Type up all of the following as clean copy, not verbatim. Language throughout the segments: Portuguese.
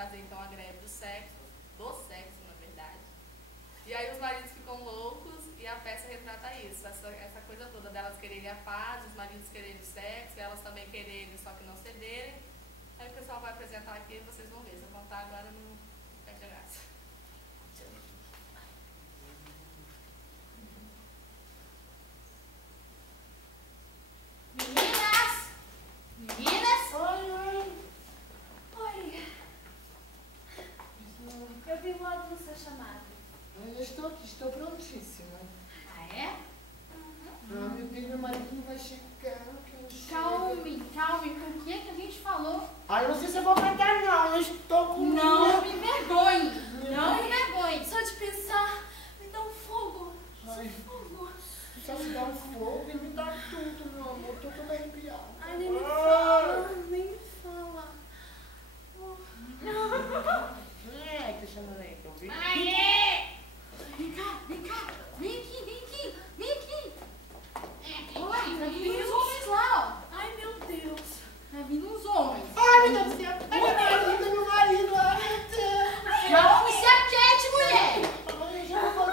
fazer então a greve do sexo, na verdade. E aí os maridos ficam loucos e a peça retrata isso, essa coisa toda delas quererem a paz, os maridos quererem o sexo, elas também quererem, só que não cederem. Aí o pessoal vai apresentar aqui e vocês vão ver. Se eu contar agora não perde a graça. Meninas! Oi! Eu vi logo no seu chamado. Eu estou aqui, estou prontíssima. Ah, é? Ah, meu Deus, meu marido não vai chegar. Calme, o que é que a gente falou? Ah, eu não sei se eu vou cantar, não. Eu estou com Não me vergonhe! Não me vergonhe! Só de pensar, me dá um fogo. Ai. Fogo. Só se dá um fogo e me dá tudo, meu amor. Estou toda arrepiada. Ai, nem me fala, nem me fala. Quem é que tá chamando aí? Eu vi. Aê! Vem cá! Vem aqui! Oi, tá vindo uns homens lá, ó. Ai, meu Deus. Tá vindo uns homens. Ai, meu Deus do céu. Ai, meu marido. Ai, meu Deus. Não se aquiete, mulher! Ai, já não vou.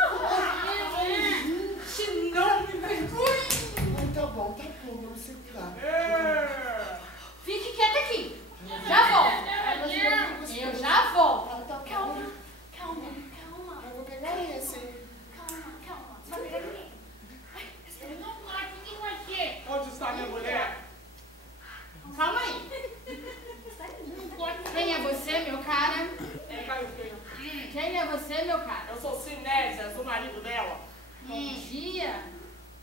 Gente, não me vergonhe! Ai, tá bom, vamos segurar. Fique quieta aqui. Já volto. Eu já volto. Calma. Eu vou pegar esse. Calma. Você vai pegar ninguém. Ai, espera. Onde está minha mulher? Calma aí. Quem é você, meu cara? Quem é você, meu cara? Eu sou Sinésias, o marido dela. Bom dia.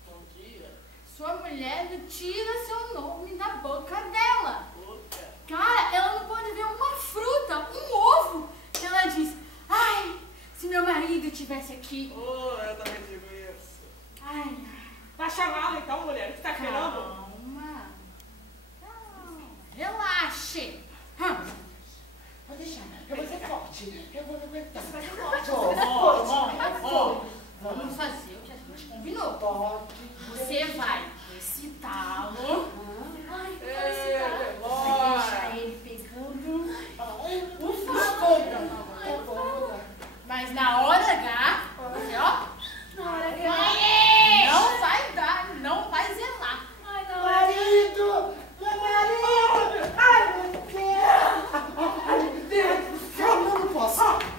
Bom dia. Sua mulher não tira seu nome da boca dela. Puta. Cara, ela não pode ver uma fruta, um ovo. Ela diz, ai, se meu marido estivesse aqui. Oh, eu também digo isso. Ai, Tá chamada então, mulher? O que tá esperando? calma. Relaxe. Pode deixar. Eu vou ser forte. Eu vou me aguentar. Você vai ser forte. Vamos fazer o que a gente combinou. Pode. Você vai excitá-lo. Ai, Vai deixar ele pegando Ai, o fogo. tá bom. Mas na hora H, você, ó, na hora que não vai dar, não vai zelar. Ai, na hora Marido! Meu marido! Ai, meu Deus!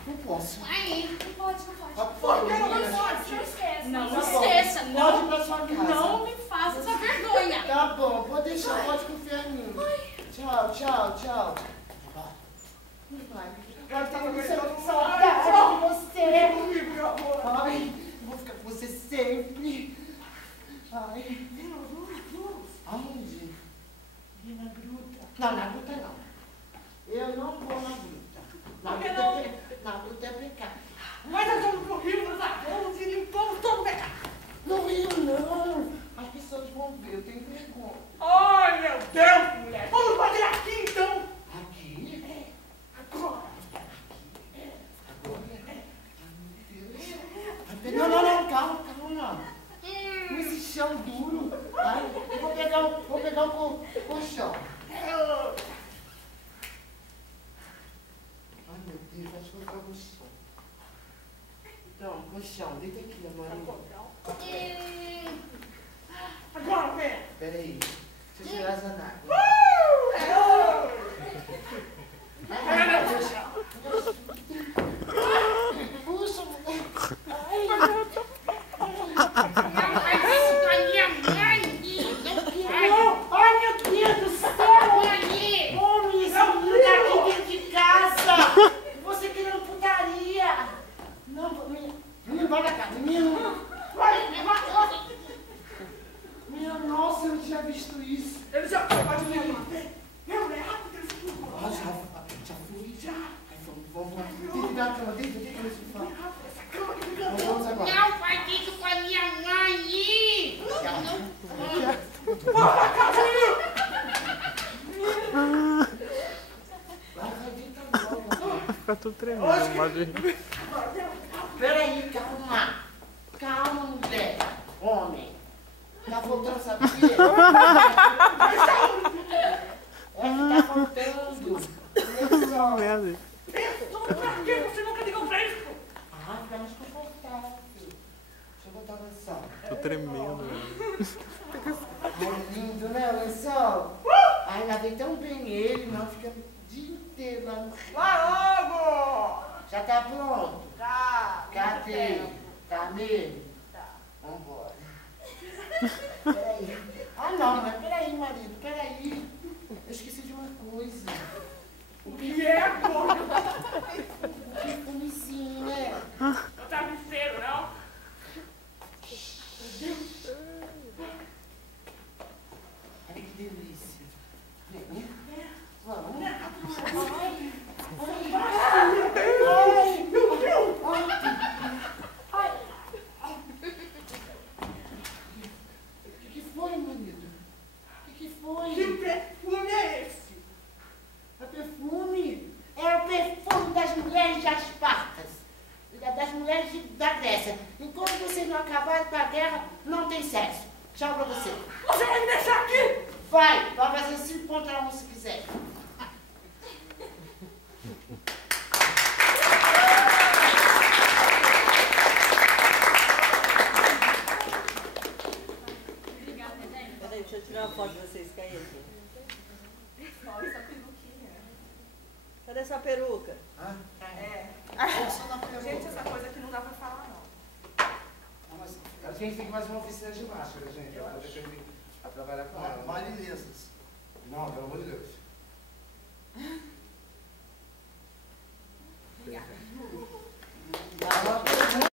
Não posso. Aí, Não pode. Pode, Não esquece. não Tá bom. esqueça, Pode ir não, pra sua casa. não me faça essa vergonha. Tá bom, pode deixar, pode confiar em mim. Tchau. Vai. Eu tava com saudade de você. Comigo, meu amor. Ai, eu vou ficar com você sempre. Ai. Aonde? Mina bruta. Não, na gruta não. Eu não vou na gruta. Por que não? Na gruta é pecado. Mas eu tô no Rio, nós vamos e limpamos todo o pecado. No Rio não. As pessoas vão ver, eu tenho vergonha. Ai, meu Deus, mulher. Vamos fazer aqui, então. Aqui? É. Agora. Agora? Ai, meu Deus. Não, calma. Com esse chão duro. Ai, eu vou pegar o colchão. Ai, meu Deus, acho que eu vou pegar o colchão. Então, colchão, deita aqui, amor. Agora, vem. Peraí, deixa eu tirar essa água. Puxa, ai. Ai, meu Deus do céu! Homem, esse menino tá aqui dentro de casa! Você querendo putaria! Não, menino, vai pra cá, menino! Minha nossa, eu não tinha visto isso! Ele já pode vir. Minha mulher, rápido, ele ficou. Ah, já fui? Já! Ai, vamos lá, deita na cama, deita no sofá. Vamos agora. Não faz isso com a minha mãe. Fica tudo tremendo, Madre. Peraí, calma, mulher. Homem. Tá faltando, sabe o quê? É que tá faltando. Olha só. Merda. não. Ai, lavei tão bem ele, não. Fica o dia inteiro lá no rio. Vai logo! Já tá pronto? Tá. Cadê? Tá mesmo? Tá. Vambora. Peraí. Ah, não, mas peraí, marido, peraí. Eu esqueci de uma coisa. O que é agora? O perfumezinho, né? Não tá besteiro, não? Ai, que delícia. Vem. Vamos. Ai, meu Deus! O que foi, marido? O que foi? Que perfume é esse? É perfume? É o perfume das mulheres de Espartas, das mulheres da Grécia. Enquanto vocês não acabarem com a guerra, não tem sexo. Tchau pra você. Você vai me deixar aqui? Vai fazer 5 contra 1 se quiser. Peraí, deixa eu tirar uma foto de vocês, cair aqui. Olha essa peruquinha. Cadê essa peruca? É. Gente, essa coisa aqui não dá pra falar, não. A gente tem que fazer uma oficina de máscara, gente. Eu acho que a gente vai trabalhar com ela. Vale mesas. Não, pelo amor de Deus.